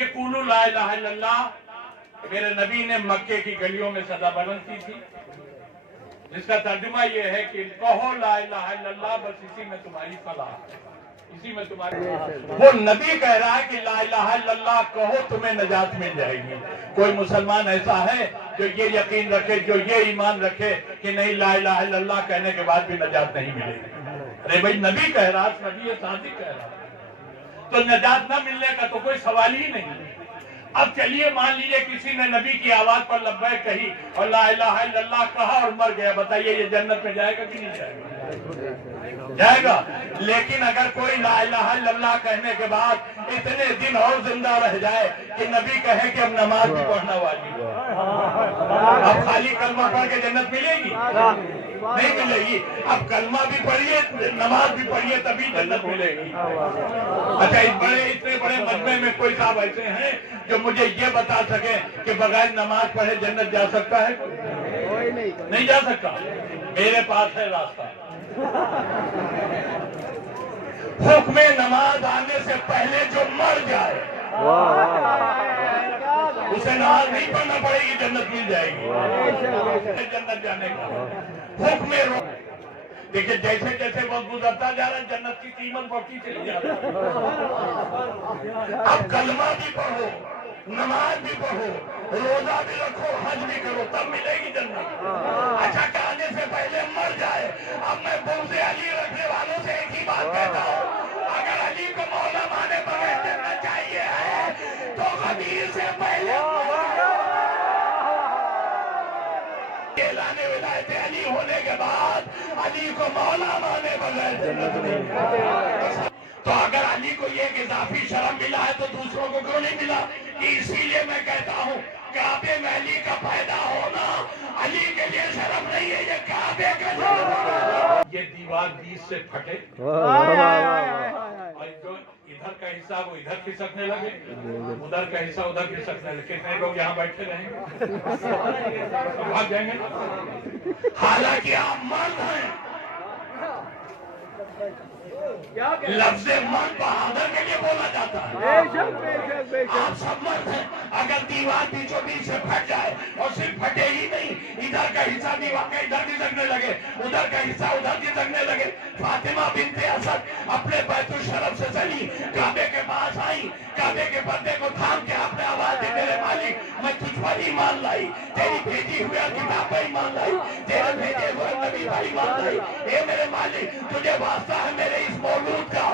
یہ قولوا لا الہ الا اللہ میرے نبی نے مکے کی گلیوں میں سدا بلند کی تھی، جس کا ترجمہ یہ ہے کہ کہو لا الہ الا اللہ، بس اسی میں تمہاری فلاح ہے، اسی میں تمہاری وہ نبی کہہ رہا ہے کہ لا الہ الا اللہ کہو تمہیں نجات مل جائے گی۔ کوئی مسلمان ایسا ہے جو یہ یقین رکھے، جو یہ ایمان رکھے کہ نہیں لا الہ الا اللہ کہنے کے بعد بھی نجات نہیں ملے گی؟ ارے بھائی نبی کہہ رہا، نبی صادق کہہ رہا، تو نجات نہ ملنے کا تو کوئی سوال ہی نہیں۔ اب چلیے مان لیجئے کسی نے نبی کی آواز پر لبیک کہی اور لا الہ الا اللہ کہا اور مر گیا، بتائیے یہ جنت میں جائے گا کہ نہیں جائے گا؟ جائے گا۔ لیکن اگر کوئی لا الہ الا اللہ کہنے کے بعد اتنے دن اور زندہ رہ جائے کہ نبی کہے کہ اب نماز بھی پڑھنا واجب ہے، اب خالی کلمہ پڑھ کے جنت ملے گی؟ نہیں ملے گی۔ اب کلمہ بھی پڑھیے، نماز بھی پڑھیے، تبھی جنت ملے گی۔ اچھا اتنے بڑے مجمع میں کوئی صاحب ایسے ہیں جو مجھے یہ بتا سکے کہ بغیر نماز پڑھے جنت جا سکتا ہے؟ نہیں جا سکتا۔ میرے پاس ہے راستہ۔ حکم نماز آنے سے پہلے جو مر جائے اسے نماز نہیں پڑھنا پڑے گی، جنت مل جائے گی۔ جنت جانے کا حکم دیکھیں جیسے جیسے وقت گزرتا جا رہا ہے جنت کی قیمت بڑھتی چلی جا رہی ہے۔ اب کلمہ بھی پڑھو، نماز بھی پڑھو، روزہ بھی رکھو، حج بھی کرو، تب ملے گی جنت۔ اچھا کہنے سے پہلے مر جائے۔ اب میں بغض علی رکھنے والوں سے ایک ہی بات کہتا ہوں، اگر علی کو مولا مانے بغیر جنت چاہیے ہے تو خبیر سے پہلے اعلان ولایت علی ہونے کے بعد علی کو مولا مانے بغیر جنت نہیں۔ تو اگر علی کو یہ اضافی شرم ملا ہے تو دوسروں کو کیوں نہیں ملا؟ اسی لیے میں کہتا ہوں کعبے میں علی کا پیدا ہونا علی کے لیے شرم نہیں ہے، یہ کعبے کا شرم ہے۔ یہ دیوار بیچ سے پھٹے اور جو ادھر کا حصہ وہ ادھر کھسکنے لگے، ادھر کا حصہ ادھر کھسکنے لگے، کتنے لوگ یہاں بیٹھے رہیں گے؟ بھاگ جائیں گے۔ حالانکہ آپ مرد ہیں، لفظ مرد بہادر کے لیے بولا جاتا ہے۔ آپ سب مرد ہیں، اگر دیوار بیچوں بیچ سے پھٹ جائے اور صرف پھٹے ہی نہیں، ادھر کا حصہ دیوار کا ادھر کھسکنے لگے، ادھر کا حصہ ادھر کھسکنے لگے۔ فاطمہ بنت اسد اپنے بیت الشرف سے چلی، کعبے کے پاس آئی، کعبے کے پردے کو تھام کے آپ نے آواز دی، میرے مالک میں تجھ پر ایمان لائی، تیری بھیجی ہوئی کتاب پر ایمان لائی، تیرے بھیجے ہوئے نبی پر ایمان لائی۔ اے میرے مالک تجھے واسطہ ہے میرے اس مولود کا،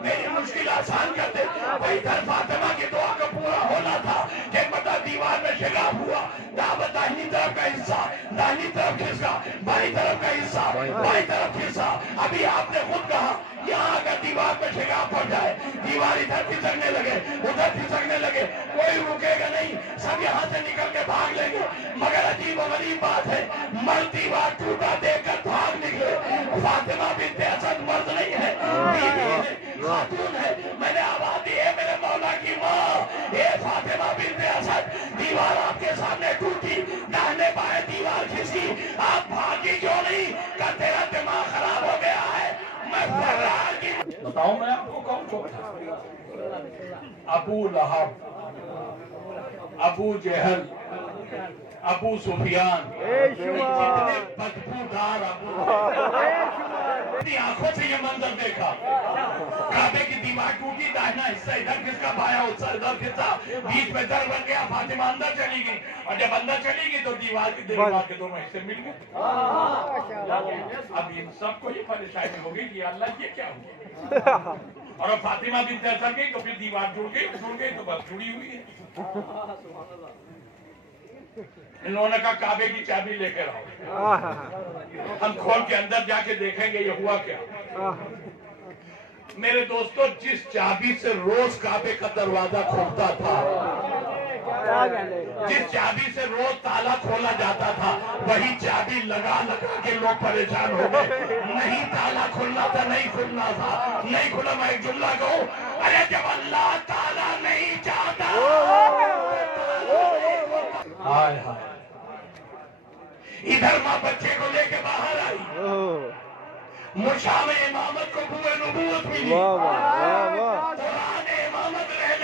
میری مشکل آسان کر دے۔ وہی در فاطمہ کی دعا کا پورا ہونا تھا کہ پتہ دیوار میں شگاف ہوا، دعوت داہنی طرف کا حصہ داہنی طرف کھسکا، بائیں طرف کا حصہ بائیں طرف کھسا۔ ابھی آپ نے خود کہا یہاں اگر دیوار میں شگاف پڑ جائے، دیوار ادھر کھسکنے لگے ادھر کھسکنے لگے، کوئی رکے گا نہیں، سب یہاں سے نکل کے بھاگ لیں گے۔ مگر عجیب و غریب بات ہے، مرد دیوار ٹوٹا دیکھ کر بھاگ نکلے۔ فاطمہ بنت اسد مرد نہیں ہے، بیوی ہے، خاتون ہے۔ میں نے آواز دی ہے میرے مولا کی ماں، اے فاطمہ بنت اسد، دیوار آپ کے سامنے ٹوٹی، داہنے بائیں دیوار کھسی، آپ بھاگی کیوں نہیں؟ کہ تیرا دماغ خراب ہو گیا ہے۔ میں فرار کی بتاؤں میں آپ کو کون کون تھا؟ ابو لہب، ابو جہل، ابو سفیان، کتنے بدبودار ابو اپنی آنکھوں سے یہ منظر دیکھا، کعبے کی دیوار ٹوٹی، داہنا حصہ ادھر کھسکا، بایاں حصہ ادھر کھسا، بیچ میں در بن گیا، فاطمہ اندر چلی گئی، اور جب اندر چلی گئی تو دیوار کے دونوں حصے مل گئے۔ اب ان سب کو یہ پریشانی ہو گئی کہ اللہ یہ کیا ہو گیا، اور اب فاطمہ بنت اسد گئی تو پھر دیوار جڑ گئی تو بس جڑی ہوئی ہے۔ انہوں نے کہا کعبے کی چابی لے کے رہو، ہم کھول کے اندر جا کے دیکھیں گے یہ ہوا کیا۔ میرے دوستو جس چابی سے روز کعبے کا دروازہ کھولتا تھا، جس چابی سے روز تالا کھولا جاتا تھا، وہی چابی لگا لگا کے لوگ پریشان ہو گئے۔ نہیں تالا کھلنا تھا، نہیں کھلنا تھا، نہیں کھلا۔ میں ایک جملہ کہوں، ارے جب اللہ تالا نہیں چاہتا، ہائے ہائے، ادھر ماں بچے کو لے کے باہر آئی، مشام امامت کو بوئے نبوت ملی، قرآن امامت رہنے